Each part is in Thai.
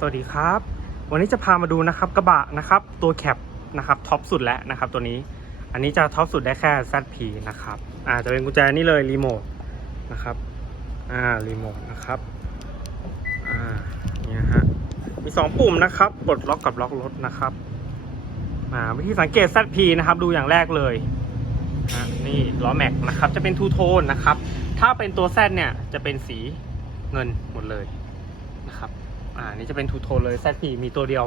สวัสดีครับ วันนี้จะพามาดูนะครับกระบะนะครับตัวแคปนะครับท็อปสุดแล้วนะครับตัวนี้อันนี้จะท็อปสุดได้แค่ ZP นะครับอ่าจะเป็นกุญแจนี่เลยรีโมทนะครับอ่ารีโมทนะครับอ่าเนี่ยฮะมี 2 ปุ่มนะครับปลดล็อกกับล็อกรถนะครับอ่าวิธีสังเกต ZP นะครับดูอย่างแรกเลยนี่ล้อแม็กนะครับจะเป็นทูโทนนะครับถ้าเป็นตัว Z เนี่ยจะเป็นสีเงินหมดเลยนะครับ อ่านี่จะเป็นทูโทนเลย ZP มีตัวเดียว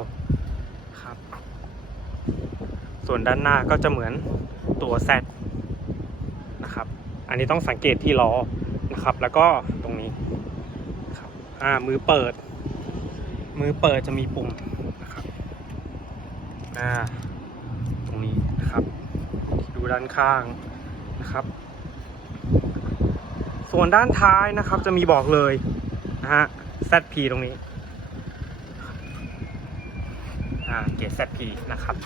ครับ ส่วนด้านหน้าก็จะเหมือนตัว Z นะครับ อันนี้ต้องสังเกตที่ล้อนะครับ แล้วก็ตรงนี้ครับอ่ามือเปิด มือเปิดจะมีปุ่มนะครับอ่าตรงนี้นะครับ ดูด้านข้างนะครับ ส่วนด้านท้ายนะครับจะมีบอกเลยนะฮะ ZP ตรงนี้ อ่าเกรด ZP นะครับ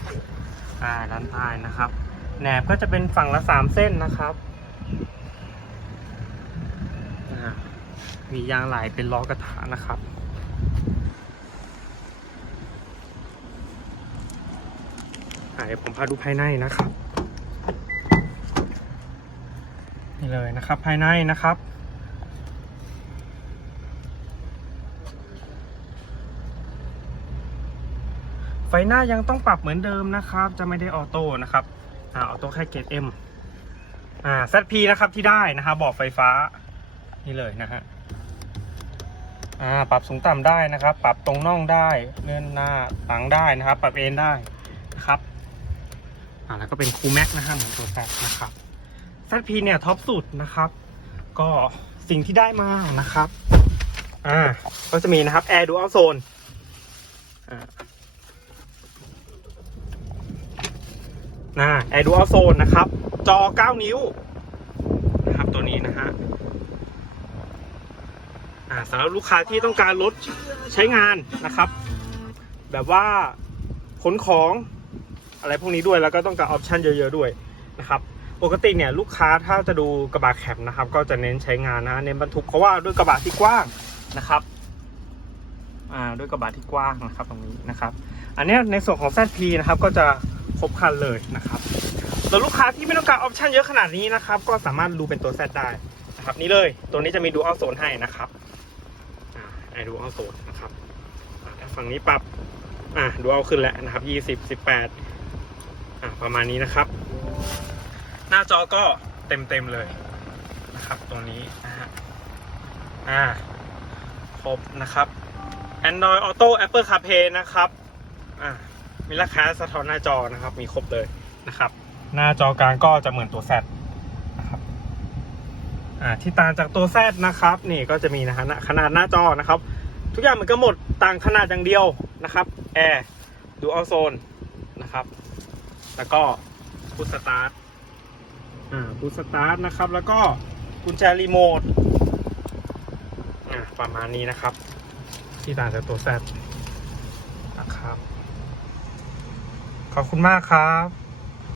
อ่าด้านท้ายนะครับแหนบก็จะเป็นฝั่งละสามเส้นนะครับมียางไหลเป็นล้อกระถานะครับเดี๋ยวผมพาดูภายในนะครับ นี่เลยนะครับภายในนะครับ ฟหน้ายังต้องปรับเหมือนเดิมนะครับ จะไม่ได้ออโต้นะครับอ่าออโต้แค่เกต M อ่า ZP นะครับที่ได้นะครับบอกไฟฟ้านี่เลยนะฮะอ่าปรับสูงต่ำได้นะครับ ปรับตรงน่องได้เลื่อนหน้าหลังได้นะครับ ปรับเอนได้นะครับอ่าแล้วก็เป็นคูแม็กนะฮะเหมือนตัวแซนะครับ ZP เนี่ยท็อปสุดนะครับ ก็สิ่งที่ได้มานะครับ อ่า ก็จะมีนะครับ Air Dual Zone อ่า นะ Air Dual Zone นะครับ จอ 9 นิ้วนะครับตัวนี้นะฮะสำหรับลูกค้าที่ต้องการรถใช้งานนะครับ แบบว่าขนของอะไรพวกนี้ด้วยแล้วก็ต้องการออปชันเยอะ ๆ ด้วยนะครับปกติเนี่ยลูกค้าถ้าจะดูกระบะแคปนะครับ ก็จะเน้นใช้งานนะเน้นบรรทุกเพราะว่าด้วยกระบะที่กว้างนะครับอ่าด้วยกระบะที่กว้างนะครับตรงนี้นะครับ อันนี้ในส่วนของ ZP นะครับก็จะ รบคันเลยนะครับส่วนลูกค้าที่ไม่ต้องการออปชันเยอะขนาดนี้นะครับ ก็สามารถดูเป็นตัว Z ได้นะครับนี่เลยตัวนี้จะมีดูอัลโซนให้นะครับไอดูอัลโซนนะครับถ้าฝั่งนี้ปรับอ่าดูเอัลขึ้นแล้วนะครับยี่สิบสิบแปดอ่าประมาณนี้นะครับ หน้าจอก็เต็มเต็มเลยนะครับตัวนี้นะฮะอ่าครบนะครับ Android Auto Apple CarPlay นะครับอ่า มีราคาสะท้อนหน้าจอนะครับ มีครบเลยนะครับ หน้าจอกลางก็จะเหมือนตัว Z นะครับอ่าที่ต่างจากตัว Z นะครับ นี่ก็จะมีนะฮะขนาดหน้าจอนะครับ ทุกอย่างเหมือนกันหมดต่างขนาดอย่างเดียวนะครับ Air Dual Zone นะครับ แล้วก็พุชสตาร์ทอ่าพุชสตาร์ทนะครับ แล้วก็กุญแจรีโมทอ่าประมาณนี้นะครับ ที่ต่างจากตัว Z นะครับ ขอบคุณมากครับ